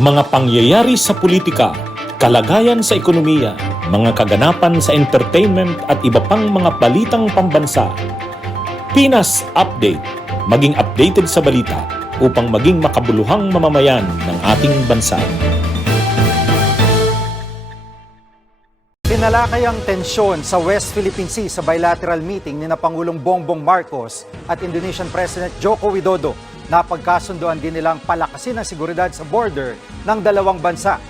Mga pangyayari sa politika, kalagayan sa ekonomiya, mga kaganapan sa entertainment at iba pang mga balitang pambansa. Pinas Update, maging updated sa balita upang maging makabuluhang mamamayan ng ating bansa. Tinalakay ang tensyon sa West Philippine Sea sa bilateral meeting ni Pangulong Bongbong Marcos at Indonesian President Joko Widodo. Napagkasunduan din nilang palakasin ang seguridad sa border ng dalawang bansa.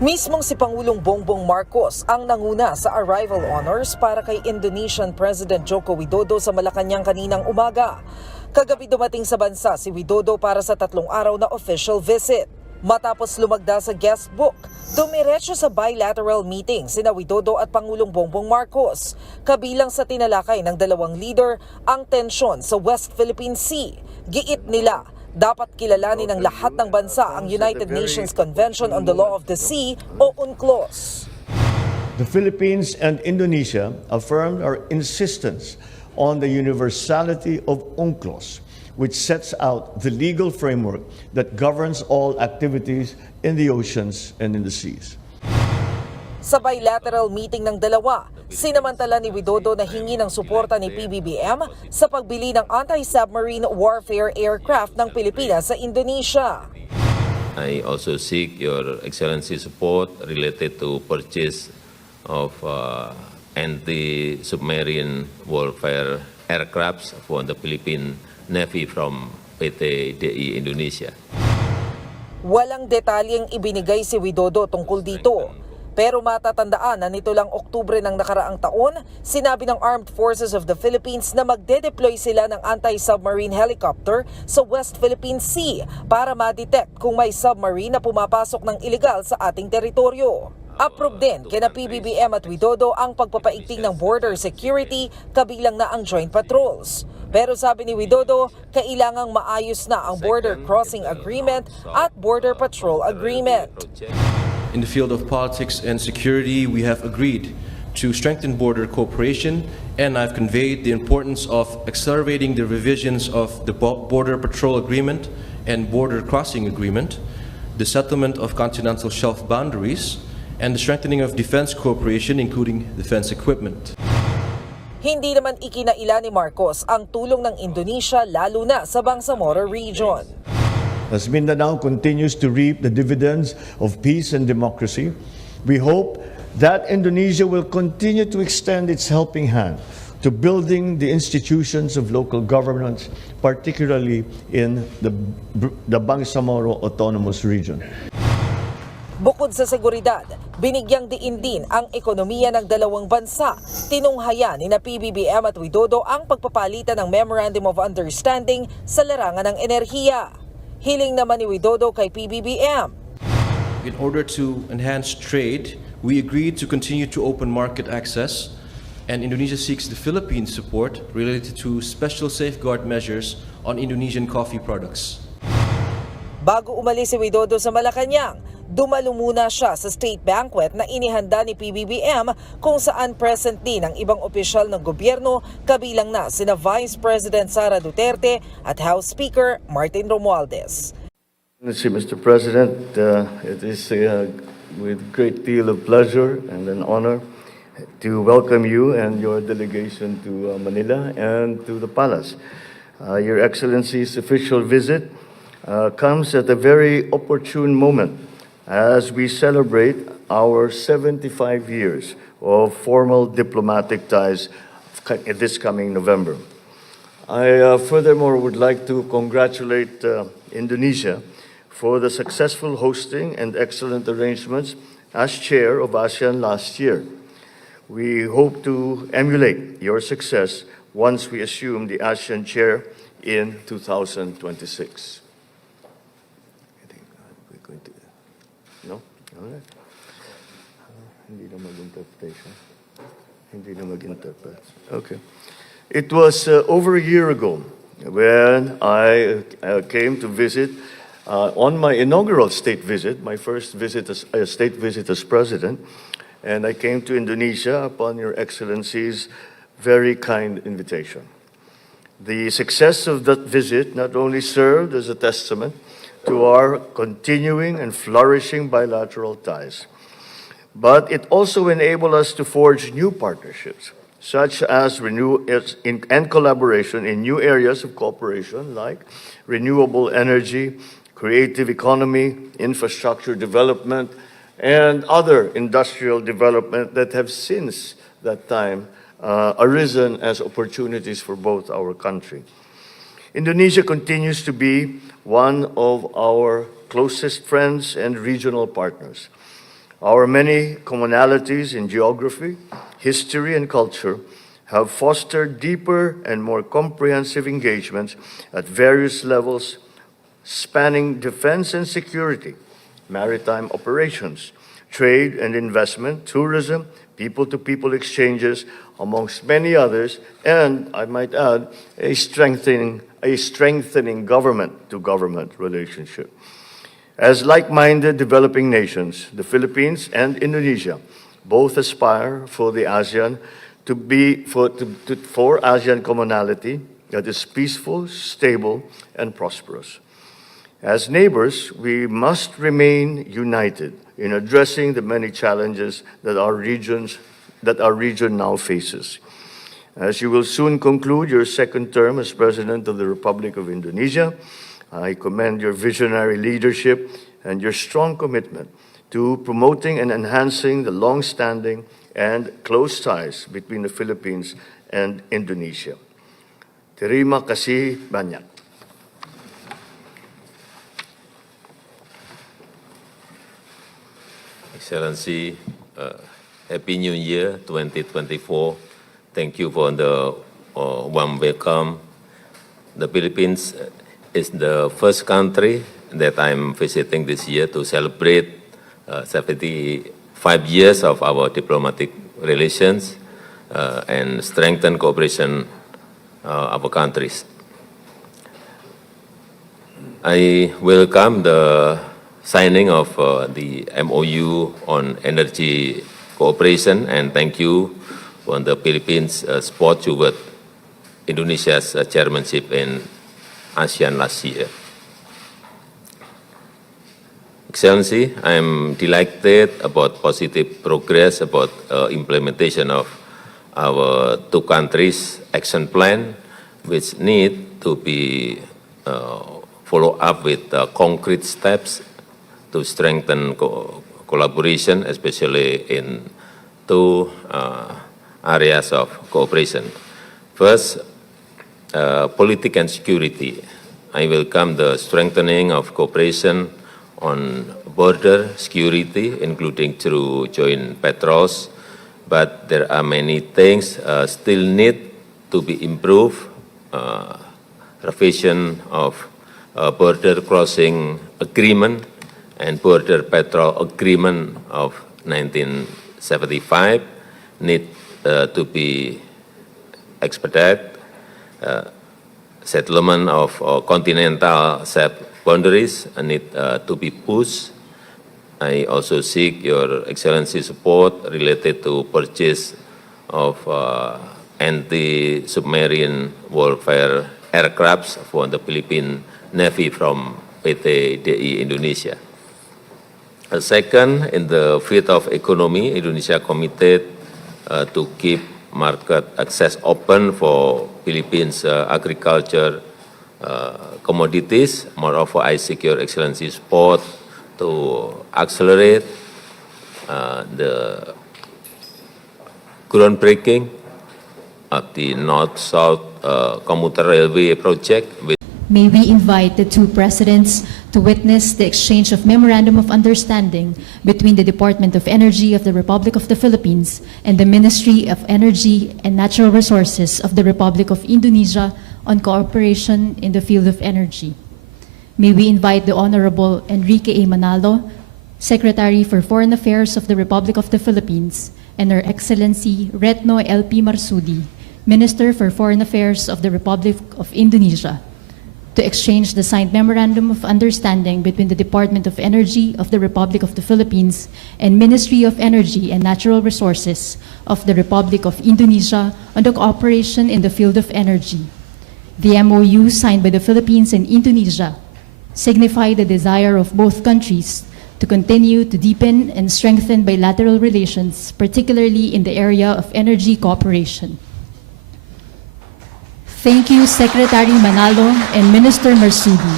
Mismong si Pangulong Bongbong Marcos ang nanguna sa arrival honors para kay Indonesian President Joko Widodo sa Malacanang kaninang umaga. Kagabi dumating sa bansa si Widodo para sa 3 araw na official visit. Matapos lumagda sa guest book, dumiretso sa bilateral meeting sina Widodo at Pangulong Bongbong Marcos. Kabilang sa tinalakay ng dalawang leader ang tensyon sa West Philippine Sea. Giit nila, dapat kilalanin ng lahat ng bansa ang United Nations Convention on the Law of the Sea o UNCLOS. The Philippines and Indonesia affirmed our insistence on the universality of UNCLOS, which sets out the legal framework that governs all activities in the oceans and in the seas. Sa bilateral meeting ng dalawa, sinamantala ni Widodo na hingi ng suporta ni PBBM sa pagbili ng anti-submarine warfare aircraft ng Pilipinas sa Indonesia. I also seek your Excellency support related to purchase of anti-submarine warfare aircrafts for the Philippine Navy from PBBM Indonesia. Walang detalyeng ibinigay si Widodo tungkol dito. Pero matatandaan na nito lang Oktubre ng nakaraang taon, sinabi ng Armed Forces of the Philippines na magde-deploy sila ng anti-submarine helicopter sa West Philippine Sea para ma-detect kung may submarine na pumapasok ng ilegal sa ating teritoryo. Approve din kina PBBM at Widodo ang pagpapaigting ng border security, kabilang na ang joint patrols. Pero sabi ni Widodo, kailangang maayos na ang border crossing agreement at border patrol agreement. In the field of politics and security, we have agreed to strengthen border cooperation, and I've conveyed the importance of accelerating the revisions of the Border Patrol Agreement and Border Crossing Agreement, the settlement of continental shelf boundaries, and the strengthening of defense cooperation, including defense equipment. Hindi naman ikinaila ni Marcos ang tulong ng Indonesia lalo na sa Bangsamoro region. As Mindanao continues to reap the dividends of peace and democracy, we hope that Indonesia will continue to extend its helping hand to building the institutions of local governance, particularly in the Bangsamoro Autonomous Region. Bukod sa seguridad, binigyang diin din ang ekonomiya ng dalawang bansa. Tinunghayan ni PBBM at Widodo ang pagpapalitan ng Memorandum of Understanding sa larangan ng enerhiya. Hiling naman ni Widodo kay PBBM. In order to enhance trade, we agreed to continue to open market access, and Indonesia seeks the Philippines' support related to special safeguard measures on Indonesian coffee products. Bago umalis si Widodo sa Malacanang, dumalo muna siya sa state banquet na inihanda ni PBBM kung saan present din ang ibang opisyal ng gobyerno, kabilang na sina Vice President Sara Duterte at House Speaker Martin Romualdez. Mr. President, it is with great deal of pleasure and an honor to welcome you and your delegation to Manila and to the Palace. Your Excellency's official visit comes at a very opportune moment as we celebrate our 75 years of formal diplomatic ties this coming November. I furthermore would like to congratulate Indonesia for the successful hosting and excellent arrangements as chair of ASEAN last year. We hope to emulate your success once we assume the ASEAN chair in 2026. No? All right. Hindi na mag-interpretation. Hindi na mag-interpret. Okay. It was over a year ago when I came to visit on my inaugural state visit, my first visit as state visit as president, and I came to Indonesia upon Your Excellency's very kind invitation. The success of that visit not only served as a testament to our continuing and flourishing bilateral ties. But it also enabled us to forge new partnerships, such as and collaboration in new areas of cooperation like renewable energy, creative economy, infrastructure development, and other industrial development that have since that time arisen as opportunities for both our country. Indonesia continues to be one of our closest friends and regional partners. Our many commonalities in geography, history, and culture have fostered deeper and more comprehensive engagements at various levels, spanning defense and security, maritime operations, trade and investment, tourism, people-to-people exchanges, amongst many others, and I might add, a strengthening government-to-government relationship. As like-minded developing nations, the Philippines and Indonesia both aspire for the ASEAN for ASEAN commonality that is peaceful, stable, and prosperous. As neighbors, we must remain united in addressing the many challenges that our region now faces. As you will soon conclude your second term as President of the Republic of Indonesia, I commend your visionary leadership and your strong commitment to promoting and enhancing the long-standing and close ties between the Philippines and Indonesia. Terima kasih banyak. Excellency, Happy New Year 2024. Thank you for the warm welcome. The Philippines is the first country that I'm visiting this year to celebrate 75 years of our diplomatic relations and strengthen cooperation of our countries. I welcome the signing of the MOU on energy cooperation, and thank you for the Philippines' support toward Indonesia's chairmanship in ASEAN last year. Excellency, I am delighted about positive progress about implementation of our two countries' action plan, which need to be followed up with concrete steps to strengthen collaboration, especially in two areas of cooperation. First, politics and security. I welcome the strengthening of cooperation on border security, including through joint patrols, but there are many things still need to be improved. Revision of border crossing agreement and border patrol agreement of 1975 need to be expedited. Settlement of continental boundaries need to be pushed. I also seek your Excellency support related to purchase of anti-submarine warfare aircrafts for the Philippine Navy from PT DI Indonesia. Second, in the field of economy, Indonesia committed to keep market access open for Philippines agriculture commodities. Moreover, I seek your Excellency support to accelerate the groundbreaking of the North-South Commuter Railway project. May we invite the two presidents to witness the exchange of Memorandum of Understanding between the Department of Energy of the Republic of the Philippines and the Ministry of Energy and Natural Resources of the Republic of Indonesia on cooperation in the field of energy. May we invite the Honorable Enrique A. Manalo, Secretary for Foreign Affairs of the Republic of the Philippines, and Her Excellency Retno L.P. Marsudi, Minister for Foreign Affairs of the Republic of Indonesia, to exchange the signed Memorandum of Understanding between the Department of Energy of the Republic of the Philippines and Ministry of Energy and Natural Resources of the Republic of Indonesia on the cooperation in the field of energy. The MOU signed by the Philippines and Indonesia signify the desire of both countries to continue to deepen and strengthen bilateral relations, particularly in the area of energy cooperation. Thank you, Secretary Manalo and Minister Marsudi.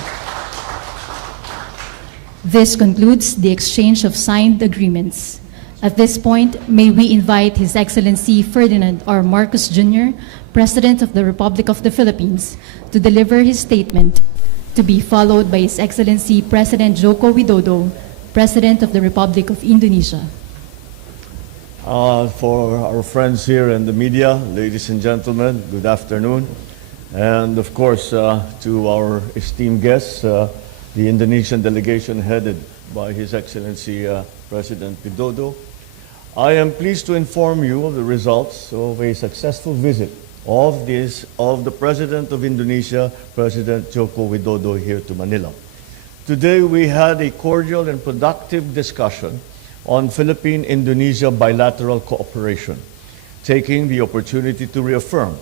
This concludes the exchange of signed agreements. At this point, may we invite His Excellency Ferdinand R. Marcos Jr., President of the Republic of the Philippines, to deliver his statement, to be followed by His Excellency President Joko Widodo, President of the Republic of Indonesia. For our friends here in the media, ladies and gentlemen, good afternoon. And of course, to our esteemed guests, the Indonesian delegation headed by His Excellency President Widodo, I am pleased to inform you of the results of a successful visit of the President of Indonesia, President Joko Widodo, here to Manila. Today we had a cordial and productive discussion on Philippine-Indonesia bilateral cooperation, taking the opportunity to reaffirm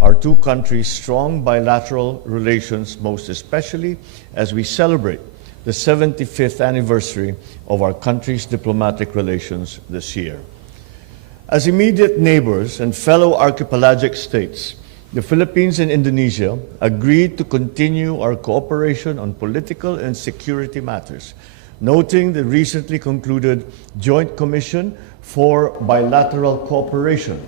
our two countries' strong bilateral relations, most especially as we celebrate the 75th anniversary of our countries' diplomatic relations this year. As immediate neighbors and fellow archipelagic states, the Philippines and Indonesia agreed to continue our cooperation on political and security matters, noting the recently concluded Joint Commission for Bilateral Cooperation,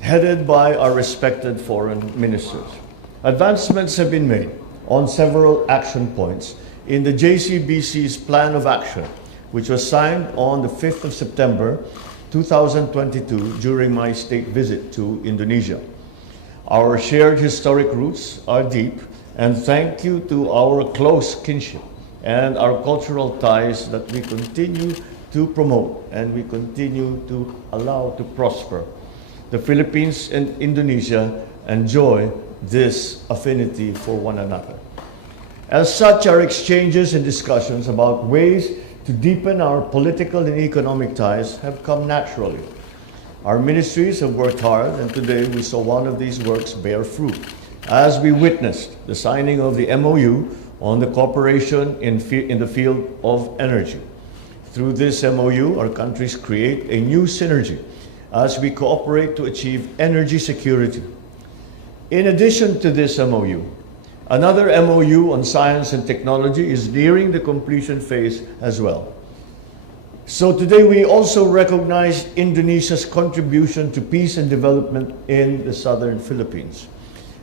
headed by our respected foreign ministers. Advancements have been made on several action points in the JCBC's Plan of Action, which was signed on the 5th of September 2022 during my state visit to Indonesia. Our shared historic roots are deep, and thank you to our close kinship and our cultural ties that we continue to promote and we continue to allow to prosper. The Philippines and Indonesia enjoy this affinity for one another. As such, our exchanges and discussions about ways to deepen our political and economic ties have come naturally. Our ministries have worked hard, and today we saw one of these works bear fruit, as we witnessed the signing of the MOU on the cooperation in the field of energy. Through this MOU, our countries create a new synergy as we cooperate to achieve energy security. In addition to this MOU, another MOU on science and technology is nearing the completion phase as well. So today we also recognize Indonesia's contribution to peace and development in the southern Philippines.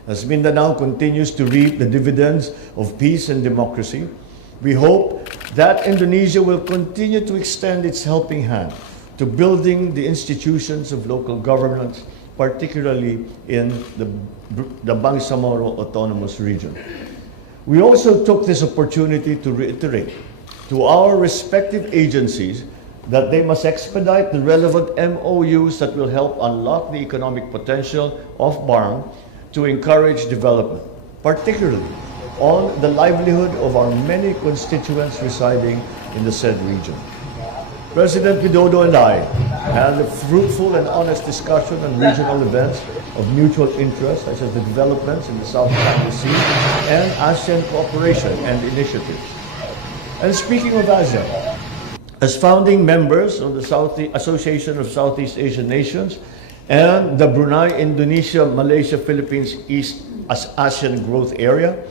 As Mindanao continues to reap the dividends of peace and democracy, we hope that Indonesia will continue to extend its helping hand to building the institutions of local governance, particularly in the Bangsamoro Autonomous Region. We also took this opportunity to reiterate to our respective agencies that they must expedite the relevant MOUs that will help unlock the economic potential of BARM to encourage development, particularly on the livelihood of our many constituents residing in the said region. President Widodo and I had a fruitful and honest discussion on regional events of mutual interest, such as the developments in the South China Sea and ASEAN cooperation and initiatives. And speaking of ASEAN, as founding members of the Association of Southeast Asian Nations and the Brunei, Indonesia, Malaysia, Philippines, East ASEAN Growth Area,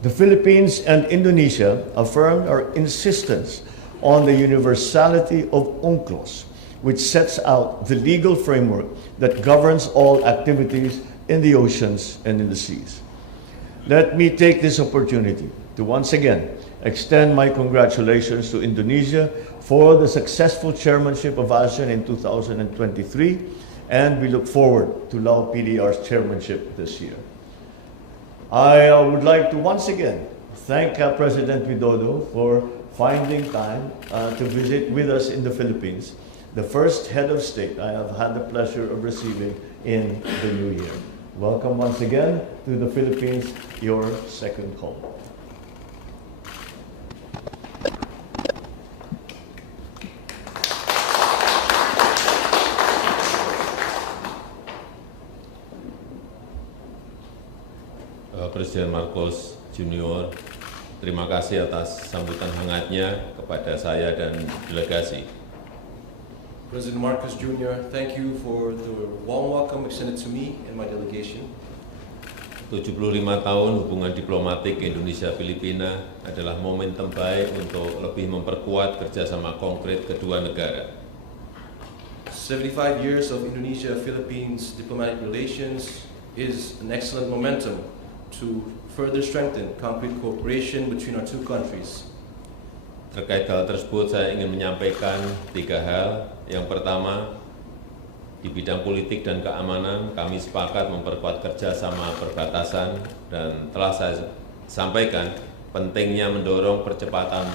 the Philippines and Indonesia affirmed our insistence on the universality of UNCLOS, which sets out the legal framework that governs all activities in the oceans and in the seas. Let me take this opportunity to once again extend my congratulations to Indonesia for the successful chairmanship of ASEAN in 2023, and we look forward to Lao PDR's chairmanship this year. I would like to once again thank President Widodo for finding time to visit with us in the Philippines, the first head of state I have had the pleasure of receiving in the new year. Welcome once again to the Philippines, your second home. President Marcos Jr., terima kasih atas sambutan hangatnya kepada saya dan delegasi. President Marcos Jr., thank you for the warm welcome extended to me and my delegation. 75 tahun hubungan diplomatik Indonesia-Filipina adalah momentum baik untuk lebih memperkuat kerjasama konkret kedua negara. 75 years of Indonesia-Philippines diplomatic relations is an excellent momentum to further strengthen concrete cooperation between our two countries. Terkait hal tersebut, saya ingin menyampaikan 3 hal. Yang pertama, di bidang politik dan keamanan, kami sepakat memperkuat kerjasama perbatasan dan telah saya sampaikan pentingnya mendorong percepatan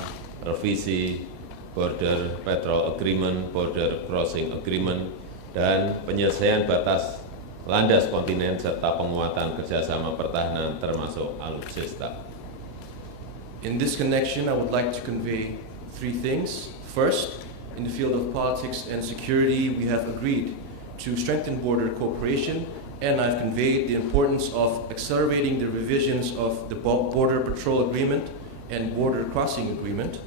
revisi Border Patrol Agreement, Border Crossing Agreement, dan penyelesaian batas landas kontinen serta penguatan kerjasama pertahanan termasuk alutsista. In this connection, I would like to convey 3 things. First, in the field of politics and security, we have agreed to strengthen border cooperation, and I've conveyed the importance of accelerating the revisions of the Border Patrol Agreement and Border Crossing Agreement,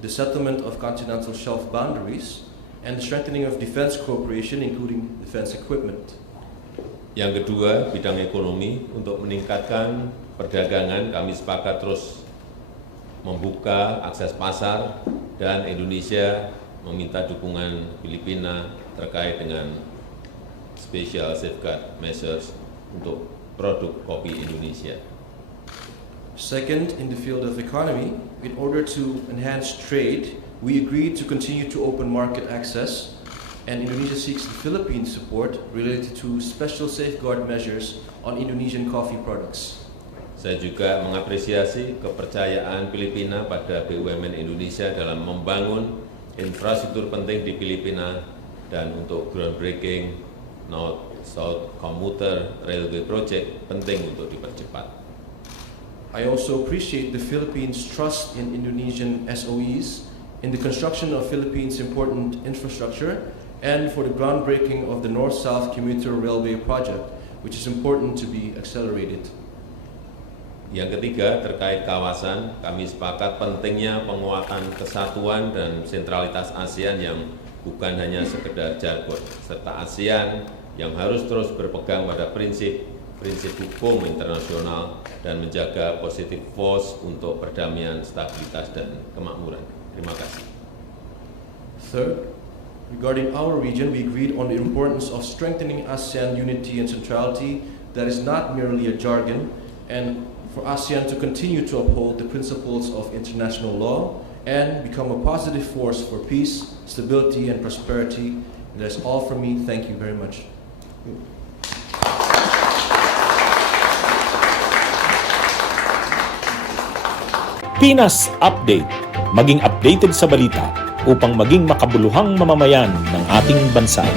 the settlement of continental shelf boundaries, and the strengthening of defense cooperation, including defense equipment. Yang kedua, bidang ekonomi. Untuk meningkatkan perdagangan, kami sepakat terus membuka akses pasar, dan Indonesia meminta dukungan Filipina terkait dengan special safeguard measures untuk produk kopi Indonesia. Second, in the field of economy, in order to enhance trade, we agreed to continue to open market access, and Indonesia seeks the Philippines' support related to special safeguard measures on Indonesian coffee products. Saya juga mengapresiasi kepercayaan Filipina pada BUMN Indonesia dalam membangun infrastruktur penting di Filipina dan untuk groundbreaking North-South Commuter Railway Project penting untuk dipercepat. I also appreciate the Philippines' trust in Indonesian SOEs in the construction of Philippines' important infrastructure and for the groundbreaking of the North-South Commuter Railway Project, which is important to be accelerated. Yang ketiga, terkait kawasan, kami sepakat pentingnya penguatan kesatuan dan sentralitas ASEAN yang bukan hanya sekedar jargon, serta ASEAN yang harus terus berpegang pada prinsip hukum internasional dan menjaga positive force untuk perdamaian, stabilitas, dan kemakmuran. Terima kasih. Third, regarding our region, we agreed on the importance of strengthening ASEAN unity and centrality that is not merely a jargon, and for ASEAN to continue to uphold the principles of international law and become a positive force for peace, stability, and prosperity. And that's all from me. Thank you very much. Pinas Update. Maging updated sa balita upang maging makabuluhang mamamayan ng ating bansa.